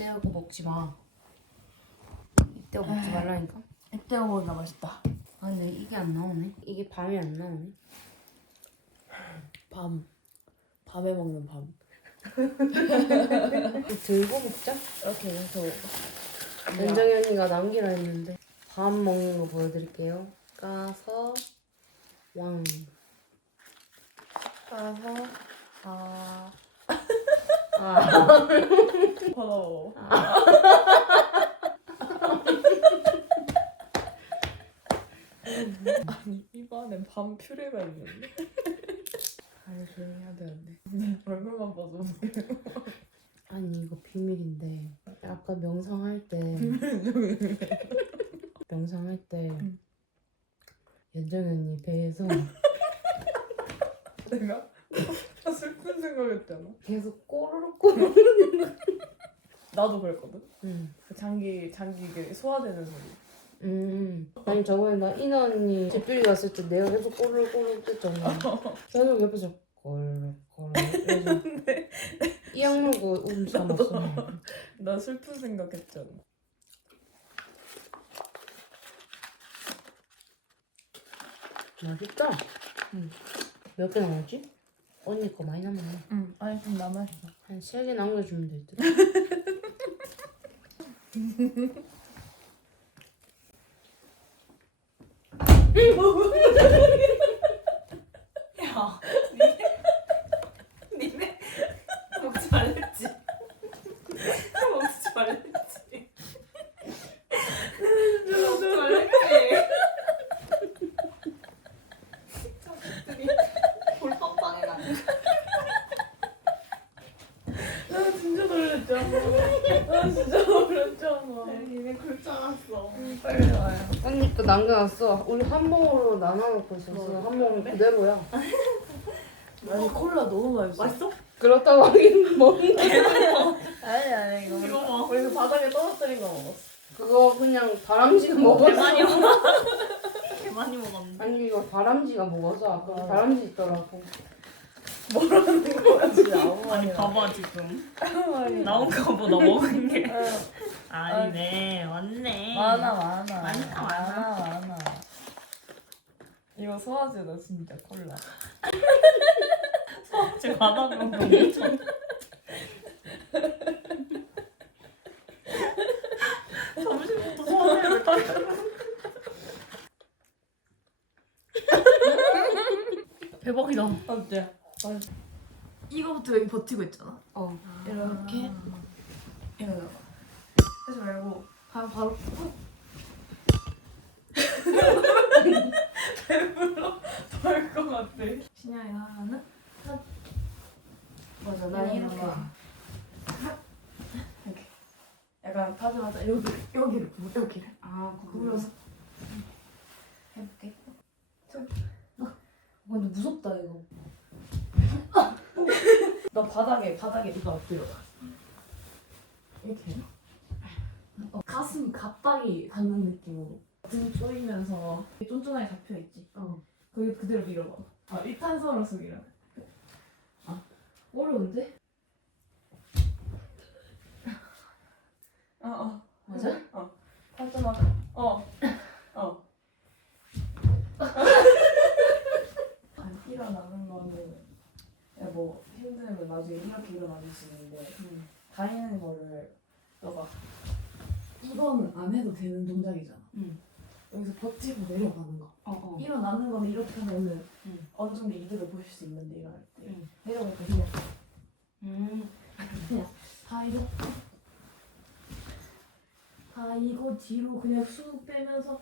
이때하고 먹지 마. 이때하고 먹지 말라니까. 이때가 먹으나 맛있다. 아 근데 이게 안 나오네. 이게 밤이 안 나오네. 밤. 밤에 먹는 밤. 들고 먹자. 이렇게 해서 연정이 언니가 남기라 했는데 밥 먹는 거 보여드릴게요. 까서 왕. 따서 아 아. 더러워. 아니 입안에 밤 퓨레가 있는데. 아니 조용히 해야 되는데. 얼굴만 봐도 웃겨. 아니 이거 비밀인데 아까 명상할 때 명상할 때 응. 연정이 언니 배에서 내가 슬픈 생각했잖아. 계속 꼬르륵 꼬르륵. 나도 그랬거든. 응. 그 장기 장기 이게 소화되는 소리. 음. 아니 저번에 나 이나 언니 집들이 갔을 때 내가 계속 꼬르륵 꼬르륵 했잖아. 나는 옆에서 꼬르륵 꼬르륵 이래서 이 악물고 웃음 참았어. 나 슬픈 생각했잖아. 맛있다. 응. 몇 개 남았지? 언니 거 많이 남았네. 응. 아니 좀 남아있어. 한 세 개 남겨주면 될 듯. 야, 니네, 니네 먹지 말랬지. 먹지 말랬지. 먹지 말랬지. 자식들이 볼 뻔뻔해가지고. 나 진짜 놀랬잖아. 나 진짜 놀랬잖아. 니네 굴짜놨어. 빨리 와요. 언니 거 남겨놨어. 우리 한 봉으로 나눠놓고 있었어. 한 봉은 그대로야. 아니 콜라 너무 맛있어. 맛있어? 그렇다고 하긴 뭔데. 아니 아니 이거 이거 봐. 우리 그 바닥에 떨어뜨린 거 먹었어. 그거 그냥 다람쥐가 먹었어. 개많이 먹어. 개 많이 먹었는데. 아니 이거 다람쥐가 먹어서 아까 다람쥐 있더라고. 뭐라는 거야 진짜 아무 아니 말이나. 봐봐 지금 아무 말이나. 나온 거보다 먹은 게 응. 아니네 왔네 많아 많아. 많다, 많아. 많아 많아. 이거 소화제다 진짜 콜라. 제 바닥으로 엄청 점심부터 따르고 대박이다 어때? 이거부터 여기 버티고 있잖아. 어. 이렇게. 이러다가. 하지 말고 바, 바로 될것 같아. 신양이 하나는 맞아. 나 이렇게. 약간 하자마자 여기 여기를 여기를. 아 구부려서. 해볼게. 근데 무섭다 이거. 너 바닥에 바닥에 네가 엎드려. 이렇게. 어, 가슴이 갑자기 닿는 느낌으로 등 조이면서 쫀쫀하게 잡혀 있지. 어. 거기 그대로 밀어봐. 아 이탄성으로 숙이라. 어려운데? 어 어. 맞아? 어. 탄성하게. 어. 어. 아니 일어나는 거는 뭐 힘들면 나중에 이렇게 일어나줄 수 있는데 다니는 거를 너가 이거는 안 해도 되는 동작이잖아. 응. 여기서 버티고 내려가는 거. 어 어. 일어나는 거는 이렇게 하면은 응. 어느 정도 이득을 보실 수 있는데 일어날 때 응. 내려갈 때 그냥 음. 다 이렇게 다 이거 뒤로 그냥 쑥 빼면서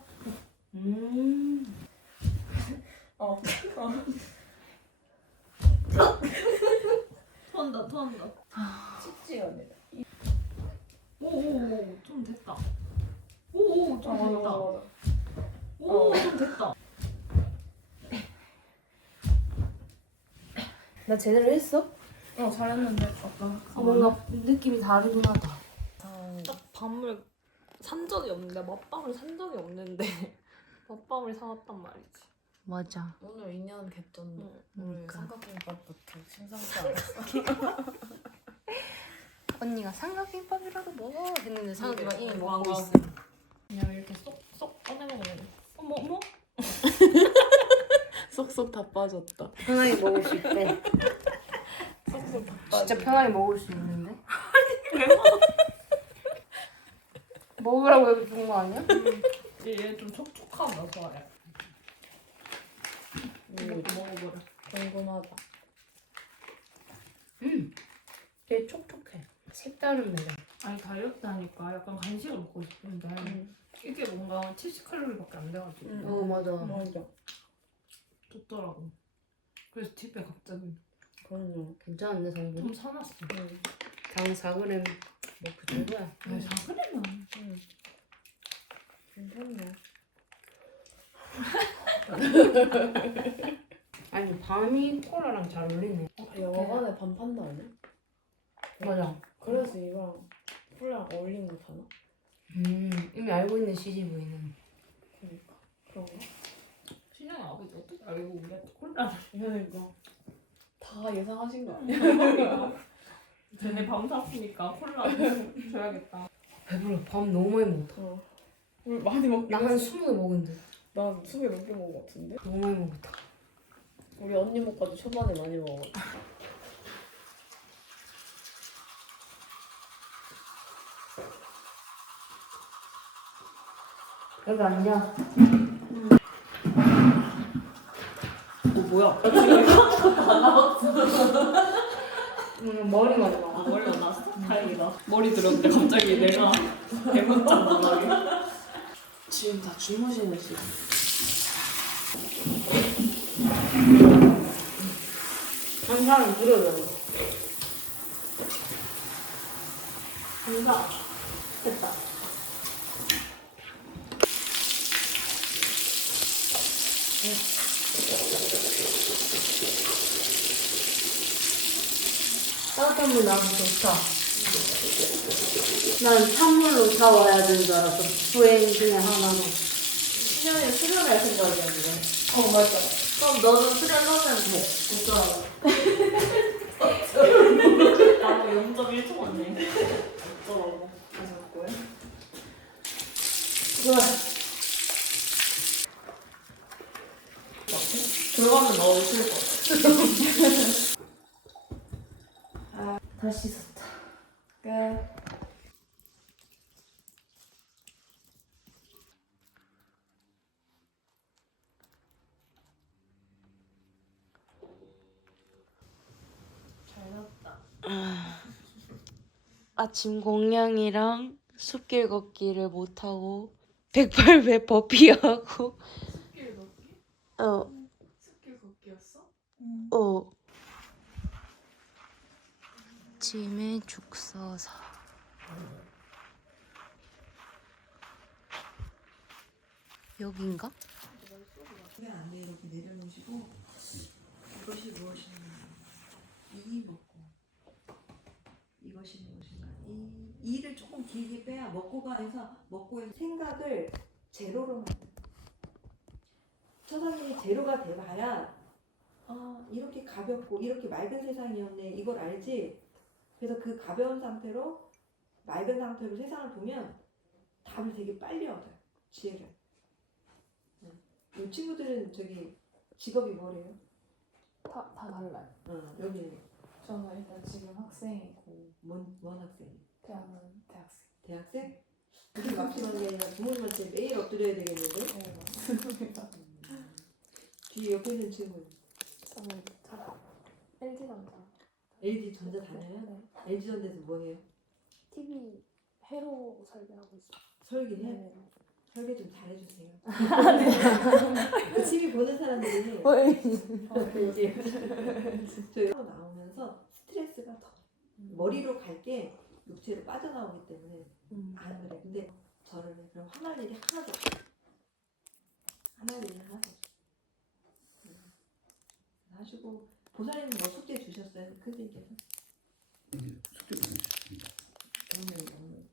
음. 어, 어. 토한다 토한다 찍찍 아니라 오오오 좀 됐다. 오오 좀 됐다. 맞아 오좀 됐다. 나 제대로 했어? 어 잘했는데 아까. 아, 뭔가 느낌이 다르긴 하다. 딱 밤을 산 적이 없는데 맛밤을 산 적이 없는데 맛밤을 사왔단 말이지. 맞아. 오늘 인연 개쩐네. 응. 오늘 그러니까. 삼각김밥부터 심상치. 언니가 삼각김밥이라도 먹어 했는데 삼각김밥 이미 왕 먹고 왕. 있어. 그냥 이렇게 쏙쏙 꺼내 먹으면 어머 어머 쏙쏙 다 빠졌다. 편하게 먹을 수 있대. 쏙쏙 다 진짜 편하게 먹을 수 있는데? 먹으라고 해도 좋은 거 아니야? 얘좀 촉촉한 거 좋아해. 이것도 먹어보라. 궁금하다. 음, 되게 촉촉해. 색다른 매력. 아니 다이어트 하니까 약간 간식을 먹고 싶은데 이게 뭔가 70칼로리밖에 안 돼가지고 음. 어 맞아. 맞아. 좋더라고. 그래서 집에 갑자기 그럼요. 성분? 좀 사놨어. 응. 당 4g 뭐그 정도야. 아니 사그리면 응. 괜찮네. 아니 밤이 콜라랑 잘 어울리네. 영화관에 반 판다 아니야? 맞아. 그래서 이거랑 콜라랑 어울리는 거 타나? 음 이미 알고 있는 CGV는 그러니까. 그런가? 신영이 아버지 어떻게 알고 우리한테 콜라 그러니까. 다 예상하신 거 아니야? 쟤네 밤 샀으니까 콜라 줘야겠다. 배불러. 밤 너무 많이 먹었다. 어. 우리 많이 먹긴 나한 했어. 20개 먹었는 데. 나 수개 넘게 먹은 거 같은데? 너무 많이 먹었다. 우리 언니 먹까지 초반에 많이 먹어. 여기 앉아. 어 뭐야? 음, 나. 아 머리 안 났어? 다행이다. 머리 들었는데 갑자기 내가 대문짝 나가게. 지금 다 주무시네 지금. 한 사람 들어줘. 감사. 됐다. 따뜻한 물 나와서 좋다. 난 찬물로 샤워해야 되는 줄 알았어. 수행 중에 하나로. 신현이 수련할 생각이었는데. 어 맞아. 그럼 너는 수련하면 뭐? 어쩌라고? 아 0.1초 맞네. 어쩌라고? 다시 할 거야? 좋아. 들어가면 너무 싫을 것 같아. 다 씻었다. 끝. 아침 공양이랑 숲길 걷기를 못하고 108배 버피하고 숲길 걷기? 어, 숲길 걷기였어? 어 짐의 죽서사 여긴가? 그냥 안에 이렇게 내려놓으시고 이것이 무엇인가 이 먹고 이것이 무엇인가 이 이를 조금 길게 빼야 먹고 가 해서 먹고의 생각을 제로로 서상이 제로가 돼봐야 아 이렇게 가볍고 이렇게 맑은 세상이었네. 이걸 알지? 그래서 그 가벼운 상태로 맑은 상태로 세상을 보면 답을 되게 빨리 얻어요. 지혜를. 이 친구들은 저기 직업이 뭐래요? 다, 다 달라요. 어, 여기는 저는 일단 지금 학생이고, 뭔, 뭔 학생? 대학은 대학생. 대학생? 그게 막히는 게 아니라 부모님한테 매일 엎드려야 되겠는데? 네, 맞습니다. 음. 뒤에 옆에 있는 친구는 저는 다 LG 남자. LG 전자 다녀요? 네. LG 전자에서 뭐 해요? TV 회로 설계하고 있어요. 설계해? 네. 설계 좀 잘해주세요. 그 TV 보는 사람들이 어, 그지? 저희 나오면서 스트레스가 더 머리로 갈 게 육체로 빠져나오기 때문에 음. 안 그래. 근데 저를 해. 그럼 화날 일이 하나도 없어. 화날 일이 하나도 없어. 음. 하시고 고사리는 뭐 숙제 주셨어요? 선생님께서? 오늘 오늘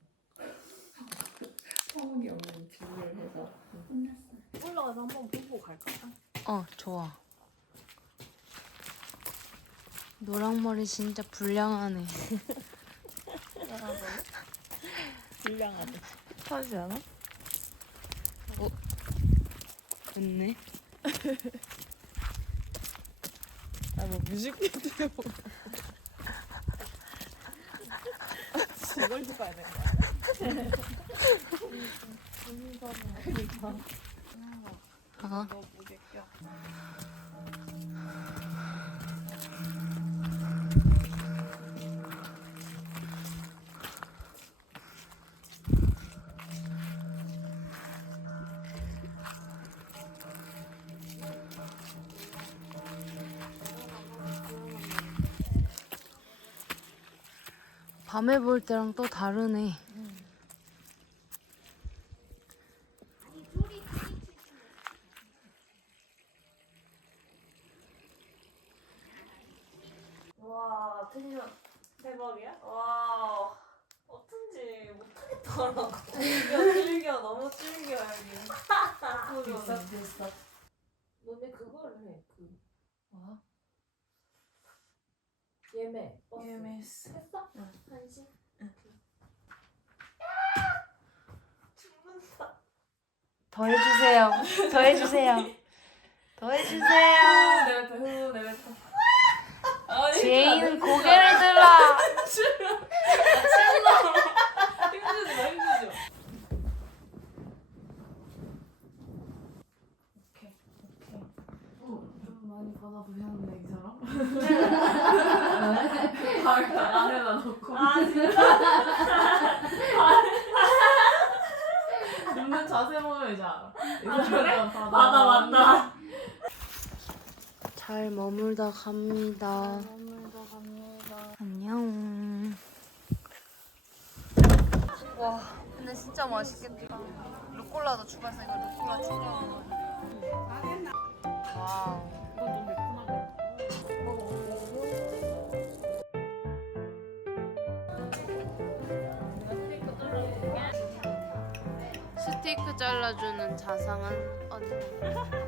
성욱이 오늘 준비를 해서 올라가서 한번 보고 갈까? 어 좋아. 노랑머리 진짜 불량하네. 불량하네. 하지 않아? 어? 됐네. 아 뭐 뮤직비디오 이걸 찍어야 되는 거야? 어? 밤에 볼 때랑 또 다르네. 와 텐션 대박이야? 와 어쩐지 못하겠더라고. 즐겨 즐겨. 너무 즐겨 여기. 앞으로 됐어 너네 그거를 해그. 뭐? 예매 예매했어. 했어? 응 한시? 응 죽는다 더 해주세요. 더 해주세요. 더 해주세요. 내뱉어 후 내뱉어 아니 제이는 고개를 마마 오케이 좀 많이 받아도 되는데 이 사람? 발을 안에다 넣고 아 진짜? 눕는 자세 보면 이제 알아 이 아, 그래? 맞아 맞다 잘 머물다 갑니다. 오늘도 갑니다 안녕. 와, 근데 진짜 맛있겠다. 루꼴라도 추가해서 이거 루꼴라 챙겨. 와우. 스테이크 잘라주는 자상한 언니.